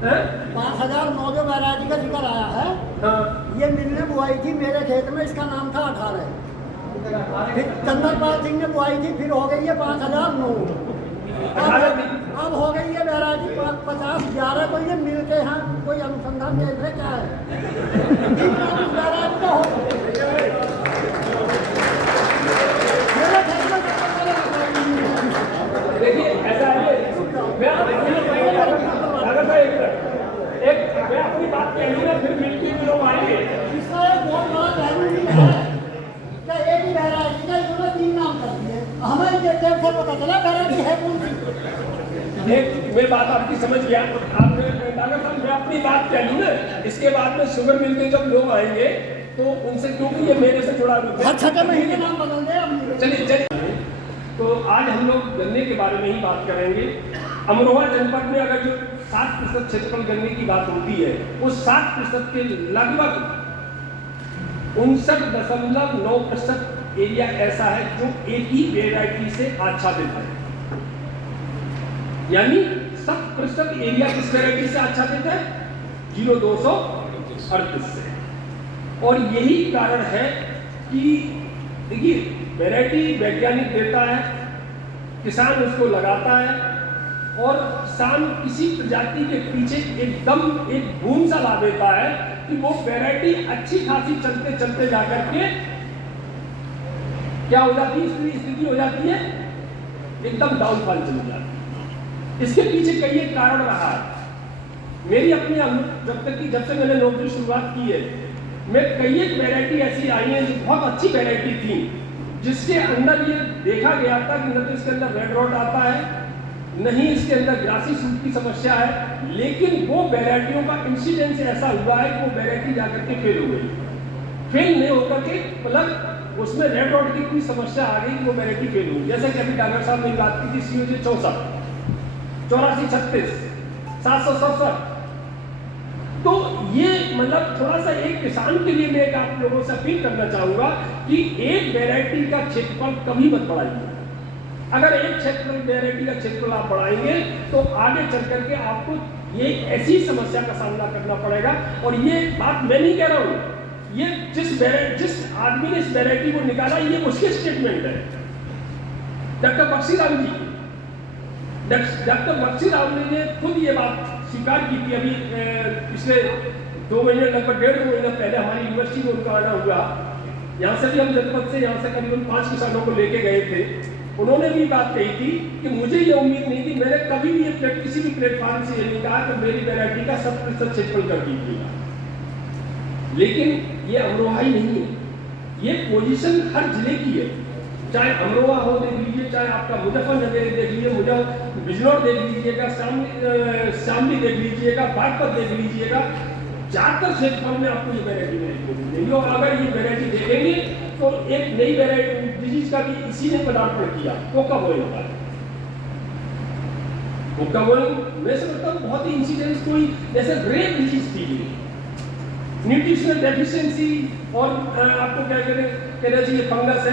5009 जो वैरायटी का जिक्र आया है, ये मिलने बुआई थी मेरे खेत में, इसका नाम था 18। फिर चंद्रपाल सिंह ने बुआई थी, फिर हो गई है 5009। अब हो गई है वैरायटी 5011। कोई ये मिलके हैं, कोई अनुसंधान केंद्र क्या है वैरायटी का हो मेरे खेत में। देखिए ऐसा है, मैं अपनी बात कह लूँगा, फिर मिलके लोग आएंगे। इसका एक बहुत बड़ा पहलू भी है कि एक ही वैरायटी का इन्होंने 3 नाम कर दिए। हमें ये से पता चला वैरायटी है कौन सी। मैं बात आपकी समझ गया। आपने डॉक्टर साहब, मैं अपनी बात कह लूँ ना, इसके बाद में शुगर मिल के जब लोग आएंगे तो उनसे, क्योंकि ये मेरे से जुड़ा हुआ है। हर 6 महीने नाम बदल दे। चलिए तो आज हम लोग गन्ने के बारे में ही बात करेंगे। अमरोहा जनपद में अगर जो 7% क्षेत्रफल गन्ने की बात होती है, उस 7% के लगभग 59.9% एरिया ऐसा है जो एक ही वेराइटी से आच्छादित है। यानी 7% एरिया किस वेराइटी से आच्छादित है? 0238 से। और यही कारण है कि देखिए, वैरायटी वैज्ञानिक देता है, किसान उसको लगाता है, और किसान किसी प्रजाति के पीछे एकदम एक बूम सा ला देता है कि वो वैरायटी अच्छी खासी चलते चलते जाकर के क्या हो जाती है, स्थिति हो जाती है एकदम डाउनफॉल चली जाती है। इसके पीछे कई एक कारण रहा है। मेरी अपनी जब से मैंने नौकरी शुरुआत की है, मैं कई एक वैरायटी ऐसी आई है जो बहुत अच्छी वैरायटी थी, जिसके अंदर ये देखा गया था कि न तो इसके अंदर रेड रॉट आता है, नहीं इसके अंदर ग्रासी सूट की समस्या है, लेकिन वो वैरायटियों का इंसिडेंस ऐसा हुआ है कि वो वैरायटी जाकर के फेल हो गई। फेल नहीं होकर के मतलब उसमें रेड रॉट की कोई समस्या आ गई कि वो वैरायटी फेल हो गई। जैसे कि अभी डॉक्टर साहब ने बात की थी COJ 64, 8436, 767। तो ये मतलब थोड़ा सा एक किसान के लिए मैं आप लोगों से अपील करना चाहूंगा कि एक वैरायटी का क्षेत्रफल कभी मत बढ़ाइए। अगर एक वैरायटी का क्षेत्रफल आप बढ़ाएंगे तो आगे चल करके आपको ये ऐसी समस्या का सामना करना पड़ेगा। और ये बात मैं नहीं कह रहा हूं, ये जिस आदमी ने इस वैरायटी को निकाला, ये उसके स्टेटमेंट है। डॉक्टर बख्शीराम जी, डॉक्टर बख्शीराम ने खुद ये बात स्वीकार की थी। अभी पिछले 2 महीने, लगभग 1.5 महीने पहले हमारी यूनिवर्सिटी में उनका आना हुआ। यहाँ से भी हम जनपद से यहाँ से करीबन 5 किसानों को लेके गए थे। उन्होंने भी बात कही थी कि मुझे ये उम्मीद नहीं थी, मैंने कभी भी ये किसी भी प्लेटफॉर्म से ये नहीं कहा कि मेरी वैरायटी का 7% क्षेत्रफल कर दीजिएगा। लेकिन ये अमरोहा ही नहीं है, ये पोजीशन हर जिले की है। चाहे अमरोहा हो देख लीजिए, चाहे आपका मुजफ्फरनगर देख लीजिए, बिजनौर देख लीजिएगा, शामली देख लीजिएगा, बागपत देख लीजिएगा, ज्यादातर क्षेत्रफल में आपको ये वैरायटी मिलेगी। और अगर ये वैरायटी देखेंगे तो एक नई वैरायटी डिजीज का भी इसी ने पदार्पण किया, कोका बोइंग का। कोका बोइंग मैं समझता हूँ बहुत ही इंसिडेंस, कोई जैसे रेयर डिजीज थी, न्यूट्रिशनल डेफिशिएंसी, और आपको क्या कहना चाहिए, फंगस है,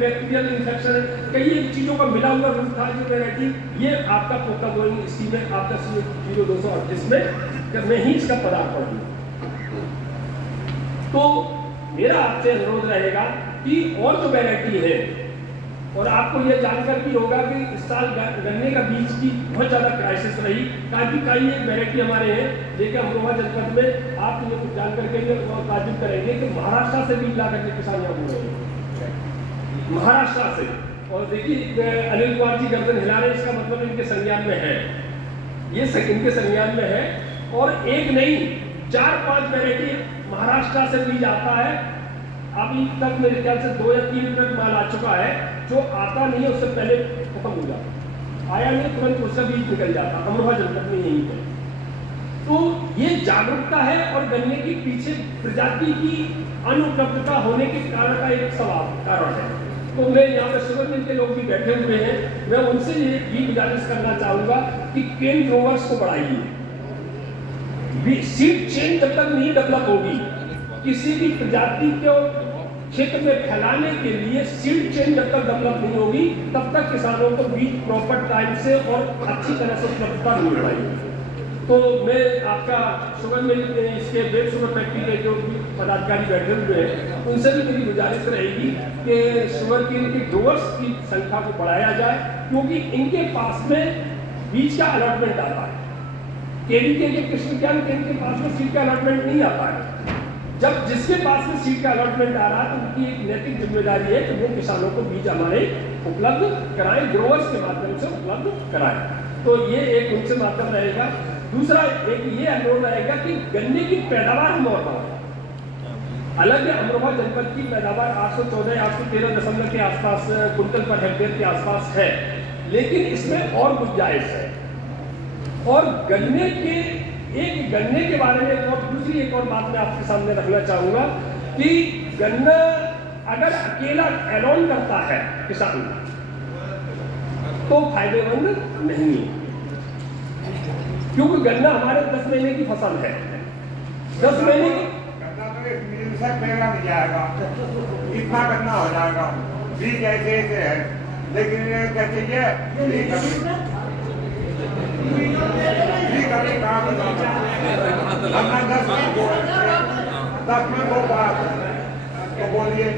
बैक्टीरियल इन्फेक्शन है, कई चीज़ों का मिला हुआ रूप था जो वैरायटी। ये आपका कोका बोइंग इसी में आपका 0238 में ही इसका पदार्पण हुआ। तो मेरा आपसे अनुरोध रहेगा कि और जो वैरायटी है, और आपको ये जानकर भी होगा कि इस साल गन्ने का बीज की बहुत ज़्यादा क्राइसिस रही। काजू का ही एक वैरायटी हमारे हैं, लेकिन अमरोहा जनपद में आप ये कुछ जानकर के ताजुब करेंगे कि महाराष्ट्र से बीज ला करके किसान यहाँ हो रहे हैं, महाराष्ट्र से। और देखिए अनिल कुमार जी गर्दन हिला रहे हैं, इसका मतलब इनके संज्ञान में है, ये इनके संज्ञान में है। और एक नहीं 4-5 वैरायटी महाराष्ट्र से बीज आता है। अभी तक मेरे ख्याल से 2 या 3 ट्रक माल आ चुका है, जो आता नहीं है उससे पहले खत्म हो जाता, आया नहीं तुरंत उसका बीज निकल जाता। अमरोहा जनपद में यही है। तो ये जागरूकता है, और गन्ने के पीछे प्रजाति की अनुपलब्धता होने के कारण का एक कारण है। तो मैं यहाँ पे शुगर मिल के लोग भी बैठे हुए हैं, मैं उनसे ये गुजारिश करना चाहूँगा कि केन ग्रोवर्स को बढ़ाइए। सीड चेन जब तक नहीं डेवलप होगी, किसी भी प्रजाति को क्षेत्र में फैलाने के लिए सीड चेन जब तक डेवलप नहीं होगी, तब तक किसानों को बीज प्रॉपर टाइम से और अच्छी तरह से उपलब्धता नहीं हो पाएगी। तो मैं आपका शुगर मिल इसके वेब शुगर फैक्ट्री के जो भी पदाधिकारी बैठे हुए हैं उनसे भी मेरी गुजारिश रहेगी कि शुगर केन के ग्रोवर्स की संख्या को बढ़ाया जाए, क्योंकि इनके पास में बीज का अलॉटमेंट आता है। केवीके के कृषि विज्ञान केंद्र के पास में सीट का अलॉटमेंट नहीं आता है। जब जिसके पास में सीट का अलॉटमेंट आ रहा है तो उनकी एक नैतिक जिम्मेदारी है कि वो किसानों को बीज हमारे उपलब्ध कराएं, ग्रोवर्स के माध्यम से उपलब्ध कराएं। तो ये एक उनसे माध्यम रहेगा। दूसरा एक ये अनुरोध रहेगा कि गन्ने की पैदावार हम और बढ़ाएं। हालांकि अमरोहा जनपद की पैदावार 814-813 के आसपास कुंटल पर हेक्टेयर के आसपास है, लेकिन इसमें और गुंजाइश है। और गन्ने के बारे में एक और बात मैं आपके सामने रखना चाहूंगा कि गन्ना अगर अकेला एलोन करता है किसान तो फायदेमंद नहीं है, क्योंकि गन्ना हमारे 10 महीने की फसल है। 10 महीने की जाएगा, इतना गन्ना हो जाएगा, बीज ऐसे ऐसे है, लेकिन क्या चाहिए हमने 10 में 2 बार तो बोलिए,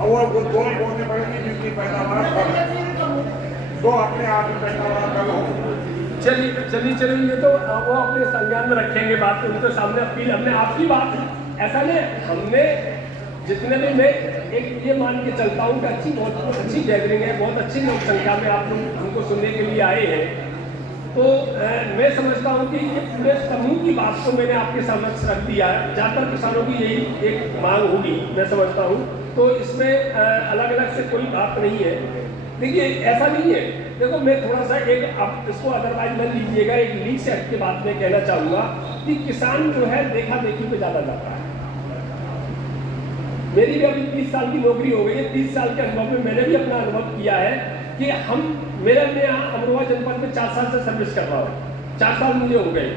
और वो 2 बोलने पड़ेगी जिसकी पैदावार कम है, तो अपने आप ही पैदावार कम हो। चलिए ये तो वो अपने संज्ञान में रखेंगे बात, उनके सामने अपील हमने आपकी बात ऐसा नहीं, हमने जितने भी मैं एक ये मान के चलता हूँ कि बहुत अच्छी गैदरिंग है, बहुत अच्छी लोग संख्या में आप लोग हमको सुनने के लिए आए हैं। तो मैं समझता हूँ कि ये पूरे समूह की बात को मैंने आपके सामने रख दिया है। ज़्यादातर किसानों की यही एक मांग होगी मैं समझता हूँ, तो इसमें अलग अलग से कोई बात नहीं है। देखिए ऐसा नहीं है, देखो मैं थोड़ा सा एक आप इसको अदरवाइज मत लीजिएगा, एक लीग से हट के बात में कहना चाहूँगा कि किसान जो है देखा देखी पे ज़्यादा जाता है। मेरी भी अभी 30 साल की नौकरी हो गई है, 30 साल के अनुभव में मैंने भी अपना अनुभव किया है कि मैं यहाँ अमरोहा जनपद में 4 साल से सर्विस कर रहा हूँ, 4 साल मुझे हो गए।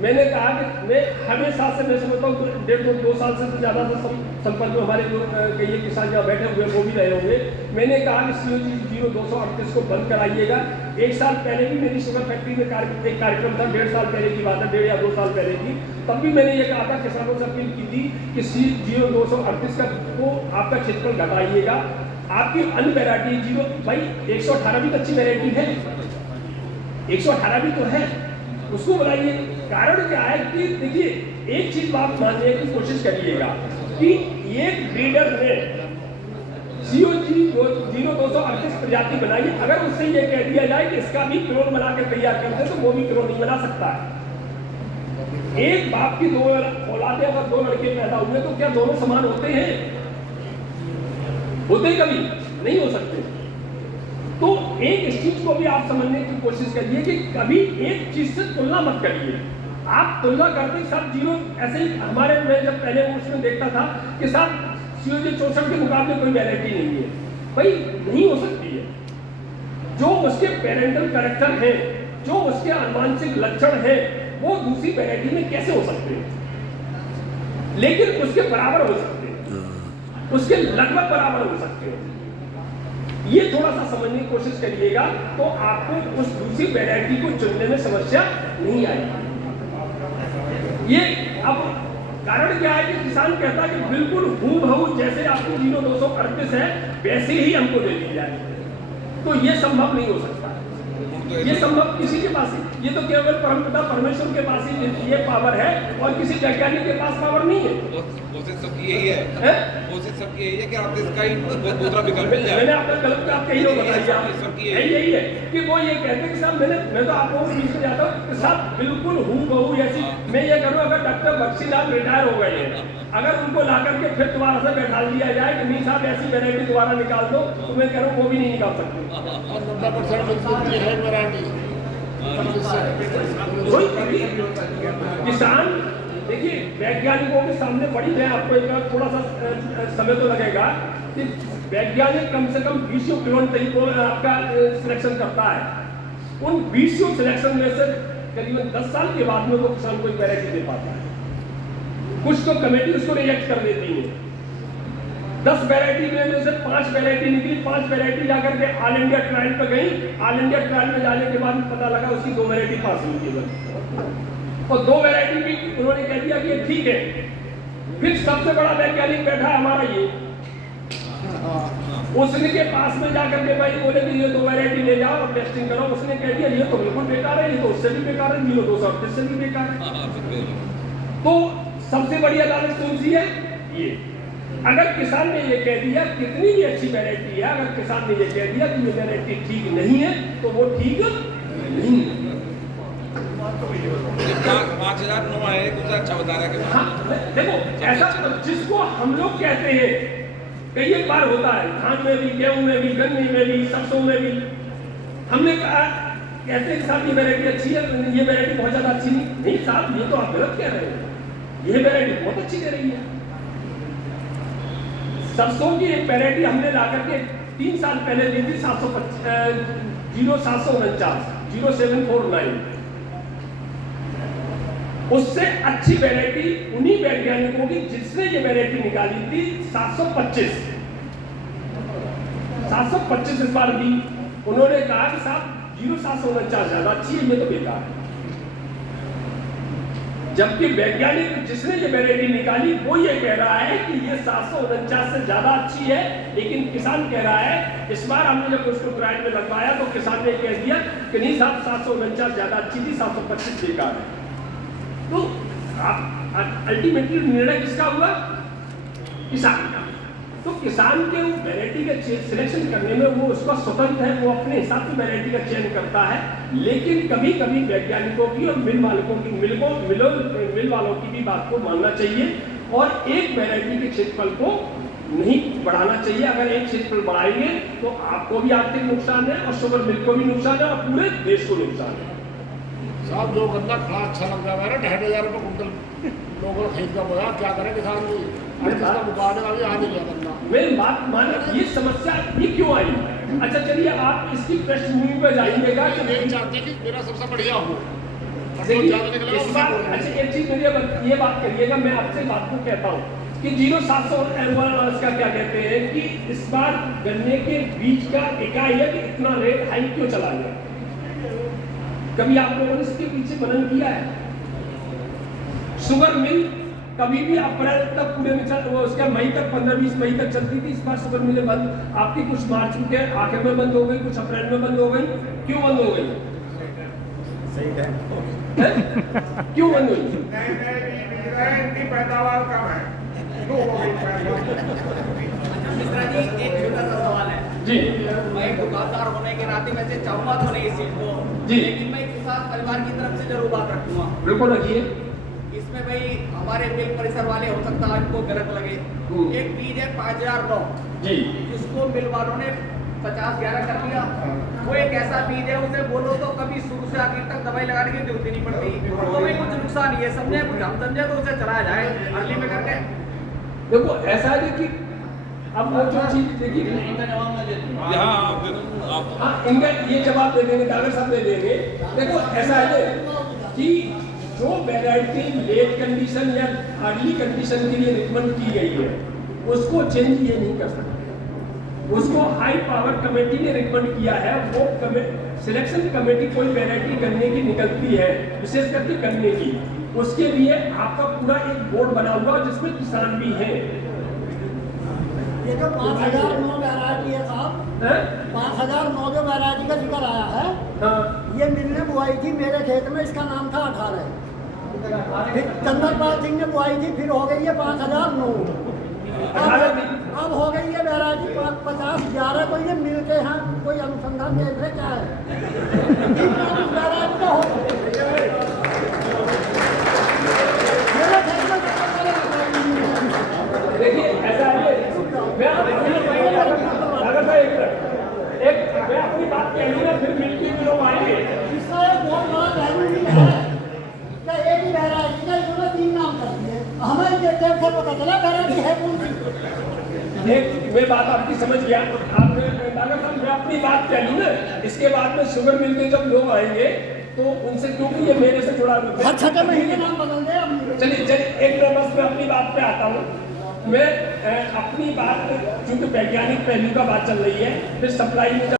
मैंने कहा कि मैं हमेशा से मैं समझता हूँ 1.5-2 साल से तो ज़्यादा संपर्क में हमारे जो ये किसान जहाँ बैठे हुए वो भी रहे होंगे। मैंने कहा कि COG 0238 को बंद कराइएगा। 1 साल पहले भी मेरी शुगर फैक्ट्री में एक कार्यक्रम था, 1.5 साल पहले की बात है, 1.5 या 2 साल पहले की, तब भी मैंने ये कहा था, किसानों से अपील की थी कि C0238 का वो आपका क्षेत्रफल घटाइएगा। आपकी अन्य वैरायटी भाई 118 भी तो अच्छी वैरायटी है, 118 भी तो है, उसको बनाइए। कारण क्या है कि देखिए एक चीज बात मानने की कोशिश करिएगा कि एक ब्रीडर ने COG 0238 प्रजाति बनाई, अगर उससे ये कह दिया जाए कि इसका भी क्लोन बना के तैयार कर दे तो वो भी क्लोन नहीं बना सकता है। एक बाप की 2 औलादे अगर 2 लड़के पैदा हुए तो क्या दोनों समान होते हैं? होते कभी नहीं हो सकते। तो एक इस चीज को भी आप समझने की कोशिश करिए कि कभी एक चीज से तुलना मत करिए। आप तुलना करते सब जीरो ऐसे ही हमारे मैं जब पहले उसमें देखता था कि साहब COG 64 के मुकाबले कोई वैरायटी नहीं है, भाई नहीं हो सकती है। जो उसके पेरेंटल कैरेक्टर है, जो उसके आनुवांशिक लक्षण है, वो दूसरी वैरायटी में कैसे हो सकते हैं? लेकिन उसके बराबर हो सकते हैं, उसके लगभग बराबर हो सकते हैं। ये थोड़ा सा समझने की कोशिश करिएगा तो आपको उस दूसरी वैरायटी को चुनने में समस्या नहीं आएगी। ये अब कारण क्या है कि किसान कहता है कि बिल्कुल हूबहू जैसे आपको 0238 है वैसे ही हमको दे दी जाए, तो ये संभव नहीं हो सकता। ये संभव किसी के पास ही, ये तो केवल परमपिता परमेश्वर के पास ही ये पावर है और किसी वैज्ञानिक के पास पावर नहीं है। कोशिश सबकी यही है, कोशिश सबकी यही है कि आप इसका ही दूसरा विकल्प मिल जाए। मैंने आपका गलत आप कहीं लोग बताइए, यही है कि वो ये कहते हैं कि साहब मैं तो आप लोगों के बीच में जाता हूँ कि साहब बिल्कुल हूबहू ऐसी मैं ये करूँ। अगर डॉक्टर बख्शीलाल रिटायर हो गए हैं, अगर उनको ला करके फिर दोबारा से बैठा दिया जाए कि नहीं साहब ऐसी वैरायटी दोबारा निकाल दो, तो मैं कह रहा हूँ वो भी नहीं निकाल सकते। किसान देखिए वैज्ञानिकों के सामने बड़ी है, आपको एक थोड़ा सा समय तो लगेगा कि वैज्ञानिक कम से कम 20 क्लोन तरीकों आपका सिलेक्शन करता है। उन 20 सिलेक्शन में से करीबन 10 साल के बाद में वो किसान को एक वैरायटी दे पाता है। कुछ तो कमेटी उसको रिजेक्ट कर देती है। 10 वैरायटी में से 5 वैरायटी निकली, 5 वैरायटी जाकर के ऑल इंडिया ट्रायल पे गई। ऑल इंडिया ट्रायल में जाने के बाद पता लगा उसकी 2 वैरायटी पास हुई केवल, और 2 वैरायटी भी उन्होंने कह दिया कि ये ठीक है। फिर सबसे बड़ा वैज्ञानिक बैठा हमारा ये, उसने के पास में जाकर के भाई बोले कि ये 2 वैरायटी ले जाओ और टेस्टिंग करो। उसने कह दिया ये तो बिल्कुल बेकार है, ये तो उससे भी बेकार है, 238 से भी बेकार है। तो सबसे बड़ी अदालत कौन सी है? ये। अगर किसान ने ये कह दिया कितनी भी अच्छी वैरायटी है, अगर किसान ने ये कह दिया कि ये वैरायटी ठीक नहीं है तो वो ठीक नहीं है। 5,009 आए, कुछ अच्छा बता रहा है। हाँ, देखो ऐसा जिसको हम लोग कहते हैं कई एक बार होता है, धान में भी, गेहूं में भी, गन्ने में भी, सरसों में भी, हमने कहा कहते हैं साहब ये वैरायटी अच्छी है, ये वैरायटी बहुत ज्यादा अच्छी नहीं साहब, ये तो आप गलत कह रहे हैं, ये वैरायटी बहुत अच्छी दे रही है। सरसों की एक वैरायटी हमने ला करके 3 साल पहले ली थी, 0749, उससे अच्छी वैरायटी उन्हीं वैज्ञानिकों की जिसने ये वैरायटी निकाली थी 725 इस बार दी। उन्होंने कहा कि साहब 0749 ज्यादा अच्छी है, ये तो बेकार है। जबकि वैज्ञानिक जिसने ये वैरायटी निकाली वो ये कह रहा है कि ये 749 से ज्यादा अच्छी है, लेकिन किसान कह रहा है, इस बार हमने जब उसको ट्रायल में लगवाया तो किसान ने कह दिया कि नहीं साहब 749 ज्यादा अच्छी थी, 725 बेकार है। तो अल्टीमेटली निर्णय किसका हुआ? किसान का। तो किसान के वैरायटी का सिलेक्शन करने में वो उसका स्वतंत्र है, वो अपने हिसाब से वैरायटी का चयन करता है। लेकिन कभी कभी वैज्ञानिकों की और मिल वालों की भी बात को मानना चाहिए और एक वैरायटी के क्षेत्रफल को नहीं बढ़ाना चाहिए। अगर एक क्षेत्रफल बढ़ाएंगे तो आपको भी आर्थिक नुकसान है और शुगर मिल को भी नुकसान है और पूरे देश को नुकसान है। साहब जो गन्ना खड़ा अच्छा लग रहा है, 2,500 रुपये कुंटल लोगों ने खरीद का बोला, क्या करें किसान भी मुकाबले का भी आ नहीं गया गन्ना। मेरी बात माने, ये समस्या ये क्यों आई? अच्छा चलिए आप इसकी पृष्ठभूमि पर जाइएगा कि नहीं चाहते कि मेरा सबसे बढ़िया हो। इस बार अच्छा एक चीज मेरी ये बात करिएगा, मैं आपसे बात को कहता हूँ कि 0701 का क्या कहते हैं कि इस बार गन्ने के बीज का एकाएक इतना रेट हाई क्यों चला गया? कभी आप लोगों ने इसके पीछे मनन किया है? शुगर मिल कभी भी अप्रैल तक पूरे में वो उसका मई तक 15-20 मई तक चलती थी। इस बार शुगर मिलें बंद, आपकी कुछ मार्च के आखिर में बंद हो गई, कुछ अप्रैल में बंद हो गई। क्यों बंद हो गई? सही है क्यों बंद हुई? इनकी पैदावार कम है, मिश्रा जी एक छोटा सा सवाल है जी। मैं दुकानदार होने के नाते वैसे चाहूंगा तो नहीं इस चीज को जी, लेकिन मैं किसान परिवार की तरफ से जरूर बात रखूंगा। बिल्कुल रखिए। इसमें भाई हमारे मिल परिसर वाले हो सकता है इनको गलत लगे, एक बीज है 5009 जी, जिसको मिल वालों ने 50-11 कर दिया। वो एक ऐसा बीज है, उसे बोलो तो कभी शुरू से आखिर तक दवाई लगाने की जरूरत नहीं पड़ती, तो भाई कुछ नुकसान ये समझे, कुछ हम समझे तो उसे चलाया जाए अर्ली में करके। देखो ऐसा है कि अब वो जो चीज देखिए, हाँ इनका ये जवाब दे देंगे, डॉक्टर साहब दे देंगे। देखो ऐसा है कि जो वैरायटी लेट कंडीशन या अर्ली कंडीशन के लिए रिकमेंड की गई है उसको चेंज ये नहीं कर सकते। उसको हाई पावर कमेटी ने रिकमेंड किया है, वो सिलेक्शन कमेटी कोई वैरायटी गन्ने की निकलती है, विशेष करके गन्ने की, उसके लिए आपका पूरा एक बोर्ड बना हुआ जिसमें किसान भी हैं। ये जो 5,009 वैरायटी है साहब, 5,009 जो वैरायटी का जिक्र आया है, ये मिलने बुआई थी मेरे खेत में, इसका नाम था 18। फिर चंद्रपाल सिंह ने बुआई थी, फिर हो गई है 5,009। अब हो गई है वैरायटी 50-11। तो ये मिलते हैं कोई अनुसंधान केंद्र क्या है वैरायटी का हो देखिए ऐसा है, मैं अपनी बात कहूँगा फिर मिलके भी लोग आएंगे। इसका एक बहुत बड़ा पहलू भी है कि एक ही वैरायटी का इन्होंने 3 नाम कर दिए। हमें ये टेप से पता चला वैरायटी है कौन सी। एक मैं बात आपकी समझ गया, आपने डॉक्टर साहब मैं अपनी बात कह लूँ ना, इसके बाद में शुगर मिल के जब लोग आएंगे तो उनसे, क्योंकि ये मेरे से जुड़ा हुआ है, हर 6 महीने नाम बदल दे। चलिए एक मिनट बस मैं अपनी बात पे आता हूँ। मैं अपनी बात, चूंकि वैज्ञानिक पहलू का बात चल रही है, फिर सप्लाई में